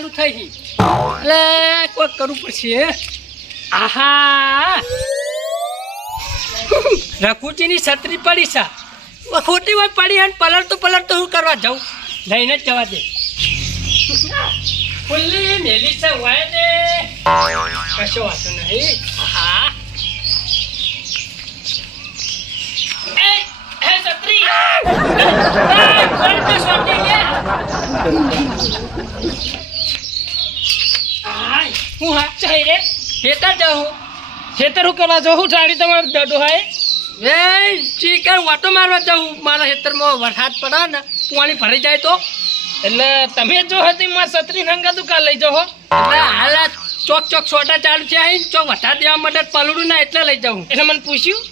ચાલુ થઈ ગઈ એટલે કોઈ કરવું પડશે આહા રઘુજીની છત્રી પડી છે ખોટી વાત પડી અને પલટ તો હું કરવા જાઉં લઈને જ જવા દે ખુલ્લી મેલી છે હોય ને કશો વાતો નહીં હા છત્રી હું હાથ ચાહી રે ખેતર જાઉં ખેતર હું કરવા જાઉં સાડી તમારે દડો હાય એ ચીકર વાટો મારવા જાઉં મારા ખેતરમાં વરસાદ પડે ને પાણી ભરાઈ જાય તો એટલે તમે જો હતી મારા છત્રી નંગા તું કાલ લઈ જાઓ એટલે હાલ ચોક છોટા ચાલુ છે અહીં ચોક વટા દેવા માટે પલડું ના એટલે લઈ જાઉં એટલે મને પૂછ્યું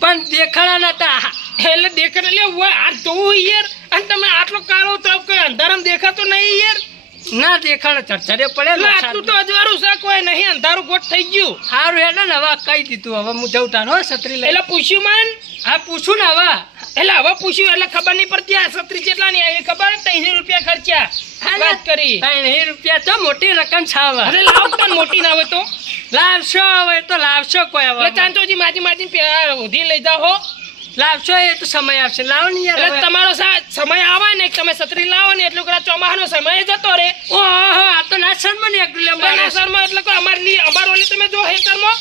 પણ દેખાડા નતા એટલે દેખાડ એટલે આ જોવું યાર અને તમે આટલો કાળો તો કોઈ અંધારામ દેખાતો નહીં યાર ના દેખાડો ચરચરે પડે આટલું તો અજવાળું છે કોઈ નહીં અંધારું ગોટ થઈ ગયું સારું હેને ને હવે કહી દીધું હવે હું જઉં તારો છત્રી લઈ એટલે પૂછ્યું મન હા પૂછું ને હવે એટલે હવે પૂછ્યું એટલે ખબર નહીં પડતી આ છત્રી કેટલા ની આવી ખબર 300 રૂપિયા ખર્ચ્યા વાત કરી 300 રૂપિયા તો મોટી રકમ છે હવે લાવ પણ મોટી ના હોય તો લાવશો હવે તો લાવશો કોઈ હવે ચાંચોજી માજી ઉધી લઈ જાઓ લાવશો એ તો સમય આવશે લાવો ને યાર એટલે તમારો સમય આવે ને તમે છત્રી લાવો ને એટલું કડા ચોમાહાનો સમય જતો રે ઓહો આ તો ના શર્મા ને એકલું ના શર્મા એટલે કોઈ અમાર ઓલી તમે જો હેતરમાં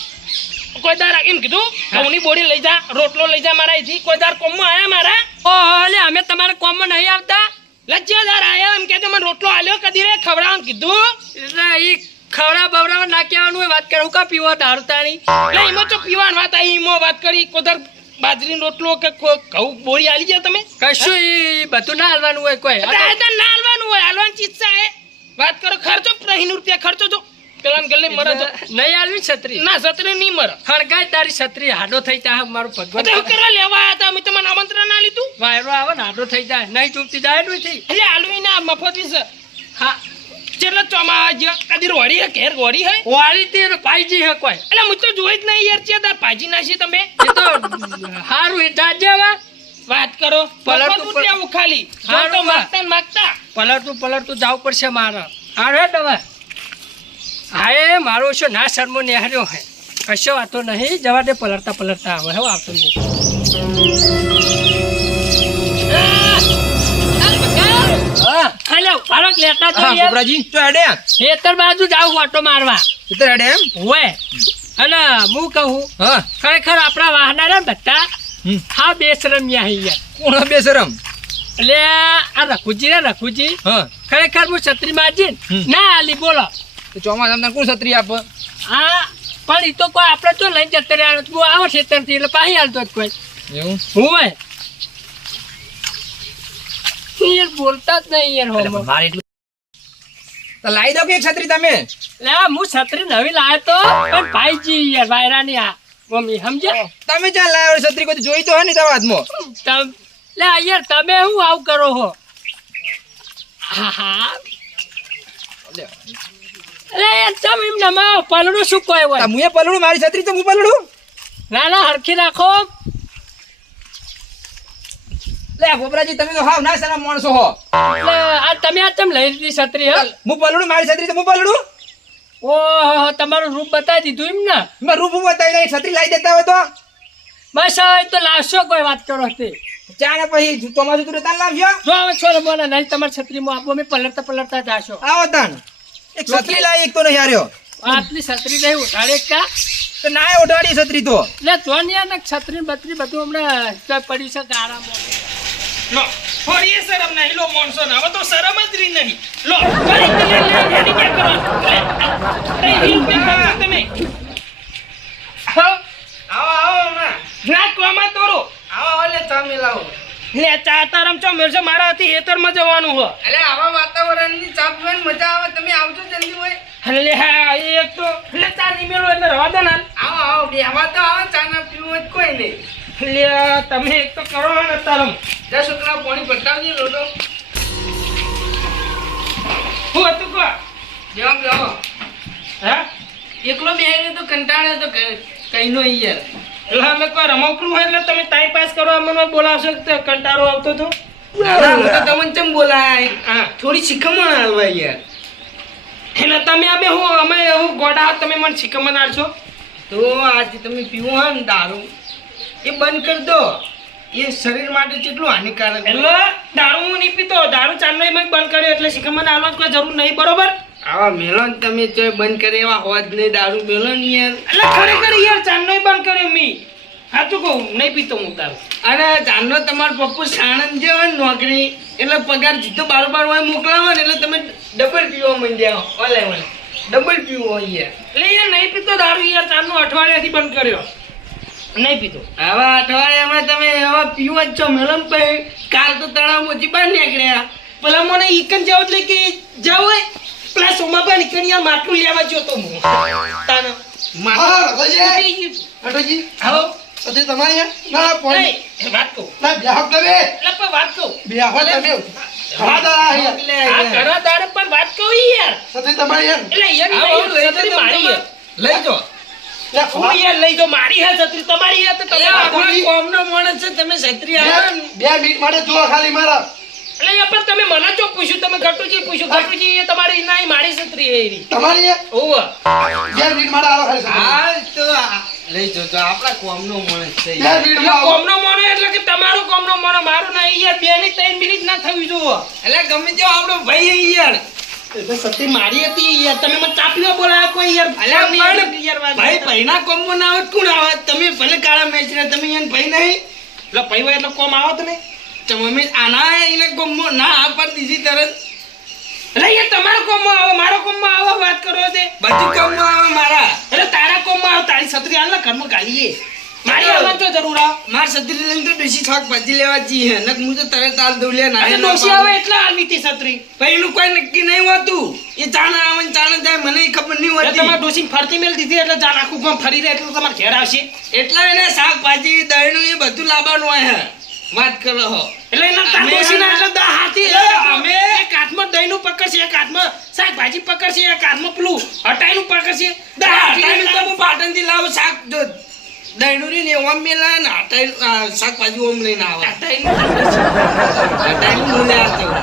કોઈ દાર એમ કીધું ઘઉંની બોડી લઈ જા રોટલો લઈ જા મારા અહીંથી કોઈ દાર કોમમાં આયા મારા ઓહો લે અમે તમારા કોમમાં નહીં આવતા લજ્જાદાર આયા એમ કે મને રોટલો આલ્યો કદી રે ખવડાવવાનું કીધું એટલે ઈ ખવડા બવડા ના કહેવાનું વાત કરું કા પીવા દારૂ તાણી એટલે એમાં તો પીવાની વાત આવી એમાં વાત કરી કોદર બાજરીનો રોટલો કે ઘઉં બોરી આલી જાય તમે કશું ઈ બધું ના હાલવાનું હોય કોઈ ના હાલવાનું હોય હાલવાની ચીજ છે વાત કરો ખર્ચો 300 રૂપિયા ખર્ચો જો પેલા ગલ્લે મરે તો નહીં આલવી છત્રી ના છત્રી નહીં મરે ખડગાય તારી છત્રી હાડો થઈ જાય મારું ભગવાન તો કરવા લેવા આયા હતા અમે તમને આમંત્રણ ના લીધું વાયરો આવે ને હાડો થઈ જાય નહીં ચૂપતી જાય નહીં થઈ એટલે આલવી ના મફત છે હા ચેલા ચોમા જ કદી રોડી હે ઘેર ગોડી હે વાળી તે પાઈજી હે કોઈ એટલે હું તો જોઈ જ નહીં યાર છે તાર પાજી નાસી તમે એ તો હારું એ જાજેવા વાત કરો પલટતું લેવું ખાલી જો તો માગતા પલટતું જાવ પડશે મારે હારે દવા હાય મારો શું ના શર્મો નેહર્યો હે કશો વાતો નહીં જવા દે પલટતા આવે હો આવતો નહીં હેલો પારક લેતા તો યાર સુબ્રાજી તો હેડે ખેતર બાજુ જાવ વાટો મારવા ખેતર હેડે એમ ઓય અને હું કહું હા ખરેખર આપણા વાહના રે બધા હા બેશરમિયા હે યાર કોણ બેશરમ એટલે આ રખુજી હા ખરેખર હું છત્રી માજી ના આલી બોલો તો ચોમાસા તમને કોણ છત્રી આપે હા પણ ઈ તો કોઈ આપણે તો લઈને જતો રહ્યા હું આવો ખેતરથી એટલે પાહી હાલતો જ કોઈ એવું હોય યાર બોલતા જ નહીં યાર હો મારે એટલું તો લાવી દો કે છત્રી તમે લે હું છત્રી નવી લાવ્યો તો પણ ભાઈજી યાર વાયરાની આ મમ્મી સમજ્યા તમે જ્યાં લાવ્યો છત્રી કોઈ જોઈ તો હે ને તમારા હાથમાં લે યાર તમે હું આવું કરો હો હા લે યાર તમે એમ નમાઓ પલડું શું કોઈ હોય હું પલડું મારી છત્રી તો હું પલડું ના હરખી રાખો લે ગોબરાજી તમે તો હાવ ના સારા માણસો હો એટલે આ તમે આ તમ લઈ લીધી છત્રી હે હું પલડું મારી છત્રી તો હું પલડું ઓહો તમારું રૂપ બતાવી દીધું એમ ને મેં રૂપ બતાવી નહીં છત્રી લાવી દેતા હોય તો બસ તો લાવશો કોઈ વાત કરો તે ચાને પછી ચોમાસું તું તાન લાવજો જો હવે છોડ બોલે નહીં તમારી છત્રીમાં આપો મેં પલટતા જાશો આવો તાન એક છત્રી લાવી એક તો નહીં હાર્યો આટલી છત્રી નહીં ઉઠાડે કા તો ના ઉઠાડી છત્રી તો એટલે જોનિયા ને છત્રી બત્રી બધું હમણાં પડી છે ગારામાં લો થોડી શરમ નહીં લો મોણસો ને હવે તો શરમ જ રહી નહીં લો તમે આવો ના કોમાં તોરો આવો લે ચા મિલાવો લે ચા તારમ ચો મેરસે મારા હતી હેતરમાં જવાનું હો એટલે આવા વાતાવરણની ચા પીવાની મજા આવે તમે આવજો જલ્દી હોય એટલે હા એક તો એટલે ચા ની મેલો એટલે રવા દો ના આવો બેહવા તો આવો ચા ના પીવું જ કોઈ નહીં લે તમે એક તો કરો ને તારમ 10 છોકરા પાણી પટાવજો લોટો હું હતું કો જવાબ જાઓ હા એકલો બેહીને તો કંટાળે તો કઈનો યાર એટલે અમે કોઈ રમકડું હોય એટલે તમે ટાઈમ પાસ કરવા મને બોલાવશો તો કંટાળો આવતો તો ના તો તમને ચમ બોલાય હા થોડી શીખમણ આલવા યાર એટલે તમે આ બે હું ગોડા તમે મને શીખમણ આલશો તો આજે તમે પીવો હોય ને દારૂ એ બંધ કરી દો. એ શરીર માટે કેટલું હાનિકારક હોય. એટલે દારૂ હું નહીં પીતો, દારૂ ચાંદનો એમાં બંધ કર્યો એટલે શીખમણ આલવાની કોઈ જરૂર નહીં, બરોબર? આવા મેલો ને તમે ચોય બંધ કરે એવા હોવા જ નહીં. દારૂ મેલો ને યાર. એટલે ખરેખર યાર ચાંદનો બંધ કર્યો મી. સાચું કહું, નહીં પીતો હું દારૂ. અને ચાંદનો તમારો પપ્પુ સાણંદ જે હોય ને નોકરી એટલે પગાર જીતો બાર હોય મોકલાવો ને એટલે તમે ડબલ પીવા માંડ્યા ઓલે ડબલ પીવો હોય યાર. એટલે યાર નહીં પીતો દારૂ યાર, ચાંદનો અઠવાડિયાથી બંધ કર્યો, નહીં પીતો. આવા અઠવાડિયામાં તમે આવા પીવો જ છો મેલો ને પછી કાલ તો તળાવમાંથી બહાર નીકળ્યા. પેલા મને ઈકન જાવ એટલે કે જાવ હોય પેલા સોમાબા નીકળી યાર માટલું લેવા ગયો તો હું તાનો હા, રઘોજી. રઘોજી, આવો પછી તમારી હે? ના, પોણી. નહીં, વાત કહું ના, બ્યાહ તમે. એટલે પણ વાત કહું બ્યાહ તમે. હા, દાદા, હે. આ ઘણા દાડે પણ વાત કહું યાર. સતી તમારી હે? એટલે યાર આવો, નહીં, લઈ છત્રી જાઓ મારી તમે. હે. લઈ જો લે, હું યાર લઈ જાઉં, મારી હે છત્રી, તમારી હે તો તમે અરે વાપરો. આપણા કોમનો માણસ છે તમે છત્રી આવો ને. 2 મિનિટ માટે જુઓ ખાલી મારા. એટલે યાર પણ તમે મને ચો પૂછ્યું, તમે ગટુજી પૂછ્યું, ગટુજી એ તમારી નહીં, મારી છત્રી હે એરી. તમારી હે? ઓવ 2 મિનિટ માટે આવો ખાલી સતી. હા તો લઈ જો તો આપણા કોમનો માણસ છે 2 યાર. મિનિટ એટલે માં આવો. કોમનો મોનો એટલે કે તમારો કોમનો મોનો, મારું નહીં યાર. 2 ની 3 મિનિટ ના થવી જોવો. એટલે ગમે તે આપણો ભાઈ છે યાર. એટલે સતી મારી હતી યાર, તમે મને ચા પીવા બોલાયા કોઈ યાર. અલ્યા ફોન પણ નહીં યાર વાત. ભાઈ ભાઈના કોમમાં ના આવત કોણ આવત? તમે ભલે કાળા મેચ ને તમે એને ભાઈ નહીં. એટલે ભાઈ હોય એટલે કોમ આવો તમે. તમે આના એને કોમમાં ના આપત દીધી તરત. એટલે યાર તમારા કોમમાં આવો, મારા કોમમાં આવો, વાત કરો તે. બધું કોમમાં આવે મારા. એટલે તારા કોમમાં આવો, તારી છત્રી હાલ ને ઘરમાં ગાલીએ. મારી આવવાની તો જરૂર આવ. માર છત્રી લઈને તો ડોશી શાકભાજી લેવા જઈએ નક હું તો તરત આલ દઉં લે ના આજે ડોશી આવે એટલે હાલવી તી છત્રી. ભાઈ એનું કોઈ નક્કી નહીં હોતું. એ ચાણા આવે ને ચાણા જાય મને ખબર નહીં એટલે તમારે હોતી. ડોશીને ફરતી મેલ દીધી એટલે જાન આખું ગામ ફરી રહે એટલે તમારે ઘેર આવશે. એટલા એને શાકભાજી દહીણું એ બધું લાવવાનું હોય હે. વાત કરો હો. એટલે એના તાર અમે ડોશીના એટલે દા હાથી અમે એક હાથમાં દહીંનું પકડશે, એક હાથમાં શાકભાજી પકડશે, એક હાથમાં પેલું હટાઈનું પકડશે. દા હટાઈનું તો હાથી હું પાટણથી લાવું શાક જો દહીણું રહ્યું ને એ ઓમ મેલા ને હટાઈનું શાકભાજી ઓમ લઈને આવે. હટાઈનું હું લેવા જાઉં.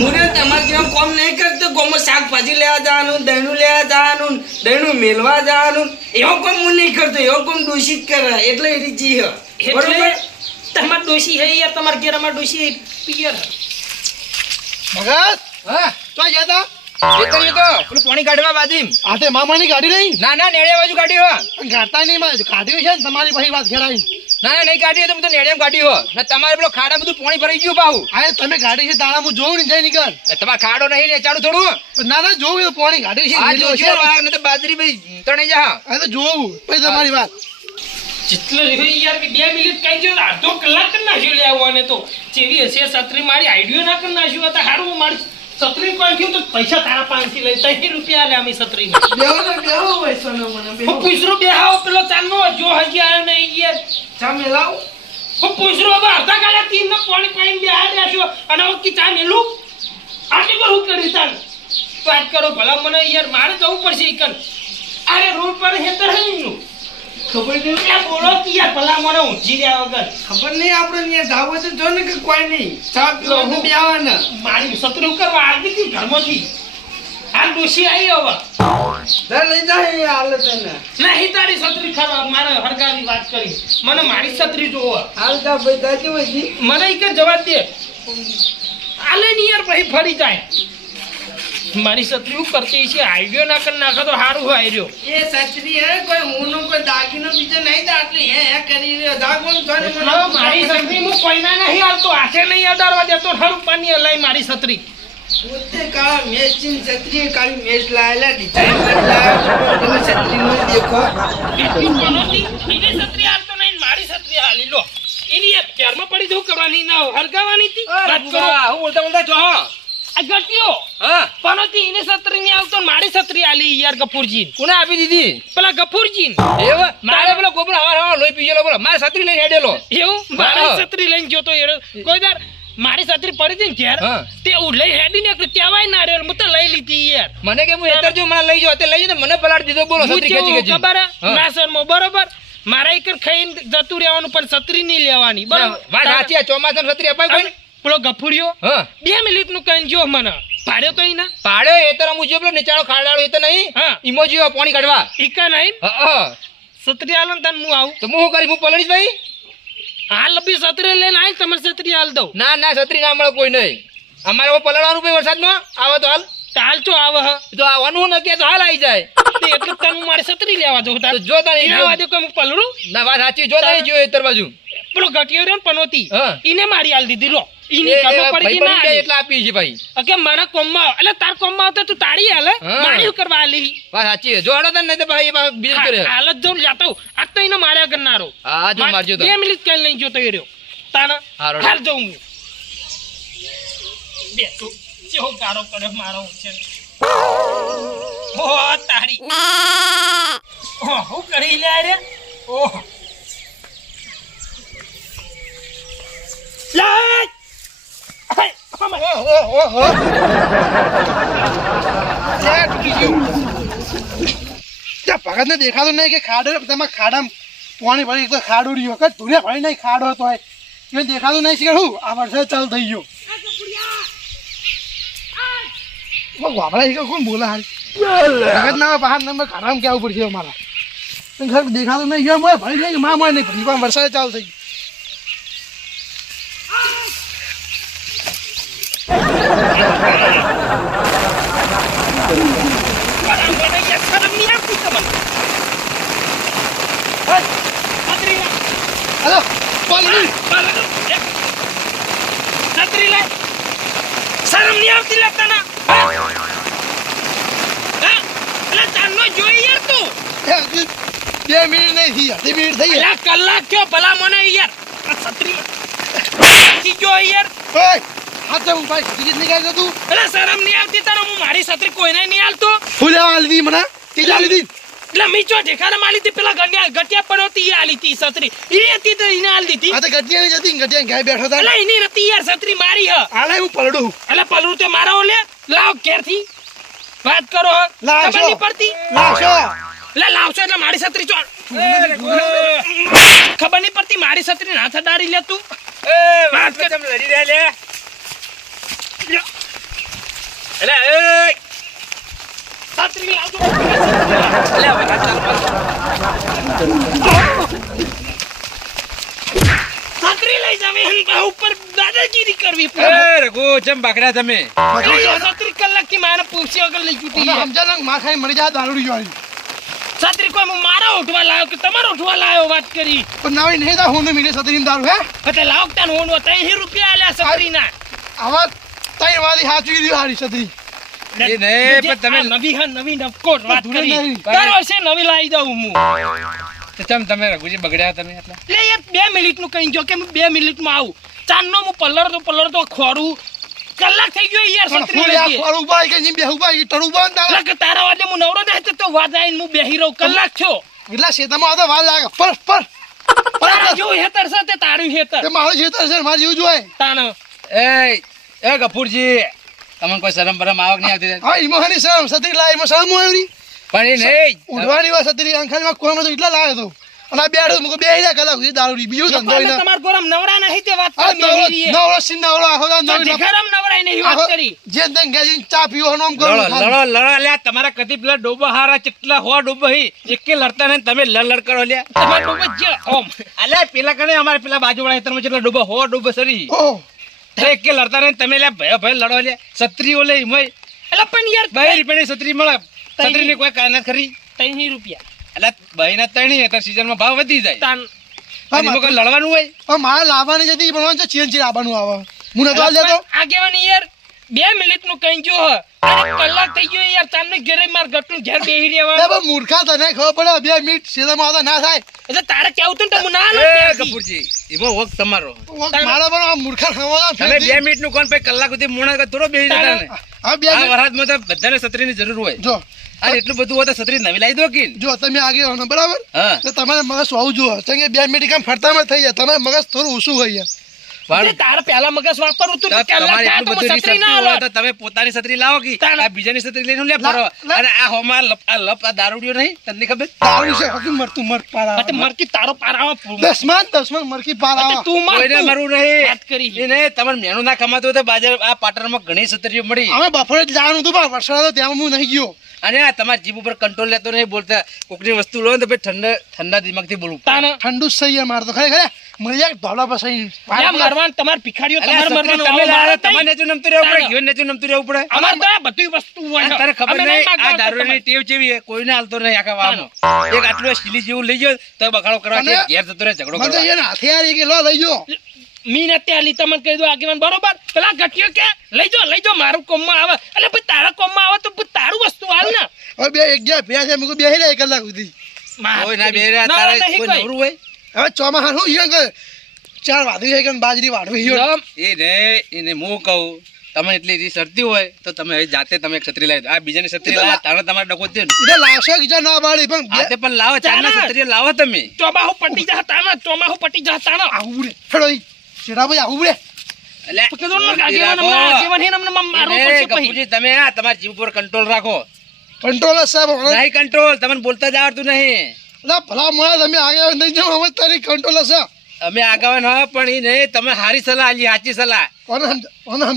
મુરે તમારે જેમ કોમ નહીં કરતો કોમમાં શાકભાજી લેવા જવાનું દહીણું લેવા જવાનું દહીણું મેલવા જવાનું એવો કોમ હું નહીં કરતો. એવો કોમ દૂષિત કરે એટલે એ રીત જી એટલે તમાર ડોશી હે યાર, તમાર ઘેર અમાર ડોશી હે પિયર હે. ભગત, હા તો ગયા તા? ખેતર તો પેલું પાણી કાઢવા બાજરી આ તે મામાની ગાડી નહીં? ના ના નેળે બાજુ કાઢી હો ગાતા નહીં માં કાઢ્યું છે ને તમારી પછી વાત ખેડાઈ. ના ના નહીં કાઢી તો હું તો નેળે કાઢી હો ને તમારે પેલો ખાડા બધું પાણી ભરાઈ ગયું પાહુ આ તમે ગાડી છે દાડા હું જોઉં ને જાય નીકળ. તમારે ખાડો નહીં ને ચાડું થોડું ના ના જોઉં એ પાણી ગાડી છે આ લીલો જોજો છે. ને તો બાજરી ભાઈ તણે જા આ તો જોઉં પછી તમારી વાત. જેટલો રહ્યો યાર કે 2 મિનિટ કઈ ગયો, અડધો કલાક કરી નાખ્યો લે આવવાને તો. જેવી હશે છત્રી મારી આઈડિયો ના કરી નાખ્યું હતા હારું. મારી છત્રી કોઈ થયું તો પૈસા તારા 500 લઈ 3 રૂપિયા લે અમે છત્રી બેહો ને બેહો હોય સોનો મને બેહો. હું પૂછરો બેહાવ પેલો ચાંદનો જો હજી આવ્યો નહીં યાર. ચા મેલાવ. હું પૂછરો હવે અડધા કલાક થી એમને પાણી પાઈને બેહાર રાખ્યો અને હું કી ચા મેલું આટલી પર હું કરી તાન વાત કરો ભલા મને યાર. મારે જવું પડશે ઈકન. અરે રોડ પર હેતર હે નું ખબર નહીં ત્યાં બોલો કે યાર ભલા મને ઊંઘી રહ્યા વગર. ખબર નહીં આપણે અહીંયા જાવ તો જો ને કે કોઈ નહીં ચા પીવા તો બેહવાના. મારી છત્રી કરવા આવી હતી ઘરમાંથી. હાલ ડોશી આવી હવે. દર લઈ જાય એ હાલત એને. નહીં તારી છત્રી ખરાબ, મારે હરગાવી વાત કરી. મને મારી છત્રી જોવો. હાલ તા ભાઈ દાદી હોય મને ઈ કે જવાબ દે. આલે ની યાર પછી ફરી જાય. મારી છત્રી હું કરતી છે આઈડિયો ના કરી નાખો તો સારું હોય આઈડિયો. એ સચરી હે કોઈ હું કોઈ દાગીનો બીજો નહીં તો આટલી હે કરી રહ્યો જાગો ને જોને મને હવે મારી છત્રી હું કોઈના નહીં હાલતો, હાથે નહીં અડાડવા દેતો. હરું પાણી હલાઈ મારી છત્રી. પોતે કાળા મેચ ની છત્રી કાળી મેચ લાયેલા ડિઝાઇન લાયેલા તમે છત્રી નો દેખો. એટલી મનોતી એની છત્રી હાલતો નહીં, મારી છત્રી હાલી લો. એની યાર ઘરમાં પડી જવું કરવાની ના હોય, હરગાવાની હતી. વાત કરો હું બોલતા બોલતા જો આ ગટિયો હા પનોતી એને છત્રી ની આવતો ને મારી છત્રી આલી યાર ગફુરજી. કોને આપી દીધી પેલા ગફુરજી એવ મારે પેલો ગોબર હવાર લોહી પીજેલો બોલો મારે છત્રી લઈને હેડેલો એવું મારી છત્રી લઈને ગયો તો એરો કોઈ દર મારી છત્રી પડી હતી ને ઘેર હા. તે ઉડલઈ હેડી ને ત્યાંવાય ના રેલ હું તો લઈ લીધી યાર. મને કે હું હેતર જો મને લઈ જાવ તે લઈ જને મને પલાડ દીધો બોલો હું છત્રી ખેંચી કેવું ખેંચી ખબર હે? હા. નાસરમાં બરોબર મારા એક ખાઈને જતું રહેવાનું પણ છત્રી નહીં લેવાની બરોબર. વાત સાચી આ ચોમાસામાં છત્રી અપાય કોઈ પેલો ગફુરિયો હા 2 મિનિટનું કહીને જો મને ભાડ્યો તો ઈ ના પાડ્યો એ તો રમું જો પેલો નીચાળો ખાડાળો એ તો નહીં હા ઈમોજી પાણી કાઢવા ઈકા નહીં હા સત્રી આલો ને તને હું આવું તો હું શું કરીશ હું પલણીશ ભાઈ હાલ લબી સત્રી લઈને આવીશ તમારે સત્રી હાલ દઉં ના ના છત્રી ના મળે કોઈ નહીં અમારે હવે પલળવાનું ભાઈ વરસાદમાં આવે તો હાલ હાલ તો આવે હ તો આવવાનું ન કે તો હાલ આવી જાય તે એટલે તને હું મારે સત્રી લેવા જવું તો જો તારી એના વાદે કોઈ હું પલડું ના વાત સાચી જો તારી જો એતર બાજુ પેલો ઘટિયો રહ્યો ને પનોતી હા. ઈને મારી હાલ દીધી લો ઈની એ ખબર ભાઈ પડી કે ના બની જાય આલી. એટલે આપી છે ભાઈ કે મારા કોમમાં એટલે તાર કોમમાં આવતા તું તાળી હાલે હા. મારી કરવા આલી વાત સાચી છે. જો હાલો તને નહીં તો ભાઈ એ બીજું કરે હાલત જો લેતો આ તો એને માર્યા કરનારો હા જો મારજો તો 2 મિનિટ કઈ લઈ જોતો એ રહ્યો તાના હારો. હાલ જાઉં હું બે તું ચેહો ગારો કરે મારો છે ઓ તારી ઓ હું કરી લે રે ઓ લાય હાય અમા ઓહો ત્યાં ભગતને દેખાતું નહીં કે ખાડો તમે ખાડામાં પાણી ભરી એક તો ખાડું રહ્યું કે ધૂળે ભરી નહીં ખાડો હતો એને દેખાતું નહીં કે શું આ વરસાદ ચાલુ થઈ ગયો વાપરા છે કોણ બોલા હાલ ભગત ના બહાર નંબર ખાડામાં કેવું પડશે અમારા ઘર દેખાતું નહીં ગયો મોય ભરી નહીં માં મોય નહીં ભરી પણ વરસાદ ચાલુ થઈ ગયો હલો પાણી છત્રી લે શરમ નહીં આવતી લાગતા ના એટલે ચાંદનો જોઈ યાર તું 2 મિનિટ નહીં થઈ 2 મિનિટ થઈ એટલે કલાક થયો ભલા મને યાર આ છત્રી જો યાર ઓય હાથ હું ભાઈ ટિકિટ નીકાળી તું એટલે શરમ નહીં આવતી તારો હું મારી છત્રી કોઈને નહીં આલતો ફૂલે આલવી મને તે આલી એટલે મીચો ઢેખાને માલી હતી પેલા ગટિયા પડોતી ઈ આલી હતી છત્રી ઈ હતી તો એને આલી દીધી આ તો ગટિયાની જતી ગટિયા ગાય બેઠો હતા એટલે એની નથી યાર છત્રી મારી હ આલે હું પલડું એટલે પલરું તે મારો લે લાવ ઘેરથી વાત કરો હ લાવશો. ખબર નહીં પડતી લાવશો એટલે લાવશો એટલે મારી છત્રી ચોર ખબર નહીં પડતી મારી છત્રી ના થડારી લે તું એ વાત કે તમે લડી રહ્યા લે એટલે એ છત્રી લાવજો એટલે વાત ચાલુ છત્રી લઈ જાવે હન બા ઉપર દાદાગીરી કરવી એ રઘુ ચમ બાકડા તમે છત્રી કલાકથી મારે પૂછ્યો વગર લઈ જુતી અમે સમજાને માં ખાઈ મરી જાય દારૂડી જોઈ છત્રી કોઈ હું મારા ઉઠવા લાયો કે તમારો ઉઠવા લાયો વાત કરી પણ નાવી નહીં તા હું મીને સતરીમ દારૂ હે એટલે લાવ તાન હોનો 3 રૂપિયા આલ્યા છત્રીના આવા તઈ વાળી હાચવી દીધી હારી સતરી એ નહીં પણ તમે નવી હા નવી નવકોટ વાત ધૂળે કરી નહીં. દર વર્ષે નવી લાવી દઉં હું ચમ તમે રઘુજી બગડ્યા તમે એટલે એટલે યાર 2 મિનિટનું કહી જો કે હું 2 મિનિટમાં આવું ચાંદનો હું પલળતો ખોરું કલાક થઈ ગયો યાર પણ છત્રી ફૂલે આ લઈ ખોર ઉભા કે ની બેહુ ઉભા ઈ ટળું બંધ તારા એટલે કે તારા વાદે હું નવરો નહીં તો વાત આઈને હું બેહી રહું કલાક થયો એટલા શેતામાં આવતા વાર લાગે પર તારા જેવું હેતર છે તે તારું હેતર તે મારો શેતર છે મારે જેવું જોય તાણ એ ગફુરજી તમને કોઈ શરમ બરમ આવક નહીં આવતી હા ઈમોહની શરમ સતરી લાય ઈમો શરમ આવી પણ એ નહીં ઉડવાની વાત સતરી આંખામાં કોમ તો એટલા લાગે તો અને આ બેઠો મુકો બેહી જા કલાક સુધી દારૂડી બીજું ધંધો એટલે ના તમારા ગોરમ નવરા નહીં તે વાત આ કરી બેહી રહીએ. નવરો સિન નવરો આખો દા તો નવરો ઢેકારામ નવરાય નહીં વાત કરી જે તને ગેજી ચા પીવો નોમ કરો લડો લ્યા તમારા કદી પેલા ડોબા હારા કેટલા હો ડોબા હી એકે લડતા ને તમે લડ કરો લ્યા તમારે તો વચ્ચે ઓમ અલ્યા પેલા કણે અમારે પેલા બાજુવાળા ખેતરમાં જેટલા ડોબા હો ડોબા સરી ઓહ એકે લડતા ને તમે લ્યા ભય લડો લ્યા છત્રીઓ લે મય એટલે પણ યાર 2 રૂપિયાની છત્રી મળે છત્રીની કોઈ કાયનાત ખરી 3 રૂપિયા અલ્યા બહીના તણી હતા સીઝનમાં ભાવ વધી જાય તાન અને એમાં કોઈ લડવાનું હોય મારે લાવવાની જતી પણ વાંચો ચીન ચીર આવવાનું આવે હું નતો આલ દેતો આગેવાની યાર 2 મિનિટનું કહી જો હ અને કલાક થઈ ગયો યાર તમને ઘરે માર ગટનું ઘેર બેહી રહેવા બે મૂર્ખા તને ખબર પડે 2 મિનિટ સીધામાં આવતા ના થાય એટલે તારે કેવું તું ને તો હું ના લો એ ત્યાંથી. કપૂરજી એમાં વખત તમારો મારા પણ આ મૂર્ખા ખાવાના તમે 2 મિનિટનું કોણ પછી કલાક સુધી મોણા થોડો બેસી જતા ને આ 2 આ મિનિટ વરસાદમાં તો બધાને છત્રીની જરૂર હોય જો આ એટલું બધું હોય તો છત્રી નવી લાવી દો કે જો તમે આગે હો ને બરાબર હા તો તમારે મગજ હોવું જોઈએ કેમ કે 2 મિનિટ કામ ફરતામાં થઈ જાય તમારે મગજ થોડું ઓછું હોય યાર પણ તારે પહેલા મગજ વાપરવું તું તો પહેલા તમારે થાય એટલું તો બધું છત્રી નહીં ના શક્તિ હોય હાલે. તો તમે પોતાની છત્રી લાવો કે તાણ. આ બીજાની છત્રી લઈને લે ફરો. અને આ હોમાં આ દારૂડિયો નહીં તને ખબર તારું છે હકી મરતું મર પારા આ તો મરકી તારો પારાવો દસમાન મરકી પારા તું માર કોઈને તું. મરવું નહીં વાત કરી. એ નહીં તમારે મેનું ના કમાતું હોય તો બાજાર આ પાટણમાં ઘણી છત્રીઓ મળી અમે બપોરે જ જવાનું હતું પણ વરસાદ હતો ત્યાં હું નહીં ગયો અને આ તમારા જીભ ઉપર કંટ્રોલ લેતો નહીં બોલતા કોકની વસ્તુ લો ને તો ભાઈ ઠંડા દિમાગથી બોલવું તાને ઠંડુ જ સહી મારતો ખરે મળી જાય ધોલા પર સહી યા મરવાન તમાર ભિખારીઓ અલ્યા, તમાર છત્રી મરવાનું તમે હવે મારે લાવો, તમારે નહીં. નેચું નમતું રહેવું પડે તાણ. ઘીવન નેચું નમતું રહેવું પડે અમાર તો આ બધી વસ્તુ હોય આ તારે ખબર અમે નહીં માગવા આ આવતા દારૂની ટેવ ચેવી છે કોઈને હાલતો નહીં આખા વામાં એક આટલું શીલી જેવું લઈ ગયો તો બખાડો કરવા અને ઘેર જતો રહે ઝઘડો મને તો કરવા એને હથિયાર એક લો લઈ ગયો મીન અત્યારે લી તમને કહી દો આગેવાન બરોબર પેલા ઘટ્યો કે લઈ જો મારું કોમમાં આવે એટલે ભાઈ તારા કોમમાં આવે તો ભાઈ તારું વસ્તુ હાલ ને હવે બે એક ગયા બે છે મેં બેહી રહ્યા 1 કલાક સુધી કોઈ ના બે રહ્યા, ના, તારે નહીં કોઈ કોઈ. નવરું હોય હવે ચોમાસા શું ઈયો કે 4 વાદળી છે કે બાજરી વાઢવી ઈયો એને હું કહું તમે એટલી રીત સરતી હોય તો તમે હવે જાતે તમે એક છત્રી લાવી દો. આ બીજાની છત્રી લાવો તારે તમારે ડકો જ છે ને. એટલે લાવશો કે ના બાળી પણ હાથે પણ લાવો ચારના ચાલે. છત્રીઓ લાવો તમે ચોમાહુ પટી જતા ને ચોમાહુ પટી જતા ને આવું રે હેડો ઈ શેડા ભાઈ આવું રે એટલે તો કીધું ને આગેવાન હમણાં આગેવાન હેને હમણાં મારવું એને પડશે પછી. ગપુજી તમે આ તમારા જીવ ઉપર કંટ્રોલ રાખો કંટ્રોલ સાહેબ નહીં કંટ્રોલ તમને બોલતા જ આવડતું નહીં અલા ભલા મોણા તમે આગળ નહીં જાઓ હવે તારી કંટ્રોલ હશે અમે આગળ હા પણ એ નહીં તમે સારી સલાહ આલી સાચી સલાહ કોને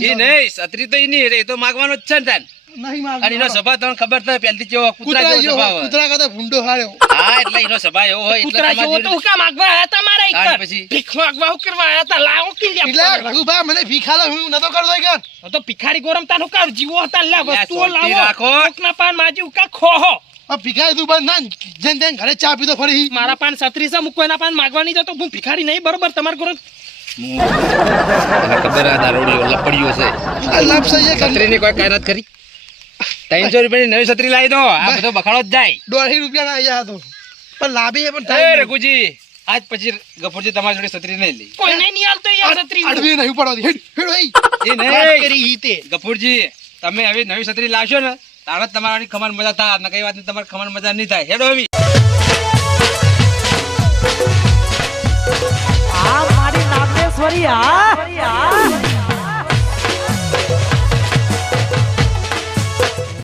એ નહીં છત્રી તો એ નહીં એ તો માગવાનો જ છે ને તાન. નહીં માર અને એનો સ્વભાવ તમને ખબર થાય પહેલથી જેવો કૂતરા કૂતરા જેવો જેવો સ્વભાવ હોય. કૂતરા કરતા ભૂંડો હાર્યો હા એટલે એનો સ્વભાવ એવો હોય એટલે કૂતરા જેવો તમારે તો હું કામ આગવા આયા તા મારા તાણ એકર. પછી? ભીખ માંગવા હું કરવા આયા તા લાવો કે લે એટલે રઘુભાઈ મને ભીખ આલે હું નતો કરતો કે તો ભિખારી ગોરમ તાનું કાર જીવો હતા લે વસ્તુઓ શાંતિ લાવો રાખો. કોકના પાન માજી ઉકા ખોહો આ ભિખારી તું બંધ ના જેન તેન ઘરે ચા પીતો ફરી મારા પાન 36 છે હું કોઈના પાન માંગવા નહીં જતો હું ભિખારી નહીં બરોબર તમાર ગોરમ તને ખબર આ દારૂડિયો લપડિયો છે આ લાભ સહી છે છત્રીની કોઈ કાયનાત કરી 300 રૂપિયાની નવી છત્રી લાવી દો આ બધો બખાડો જ જાય 1.5 રૂપિયા ના આયા હતો પણ લાભી પણ એ થાય રઘુજી આજ પછી ગફુરજી તમારી જોડે છત્રી નહીં લઈ કોઈને નહીં હાલતો યાર છત્રી અડવી નહીં પડવા હેડ હેડ એ વાત નહીં કરી ઈ તે ગફુરજી તમે હવે નવી છત્રી લાવશો ને તારે જ તમારાની ખમણ મજા થાય ને કઈ વાત તમારે ખમણ મજા નહીં થાય હેડો હવે આ મારી નાગેશ્વરી આ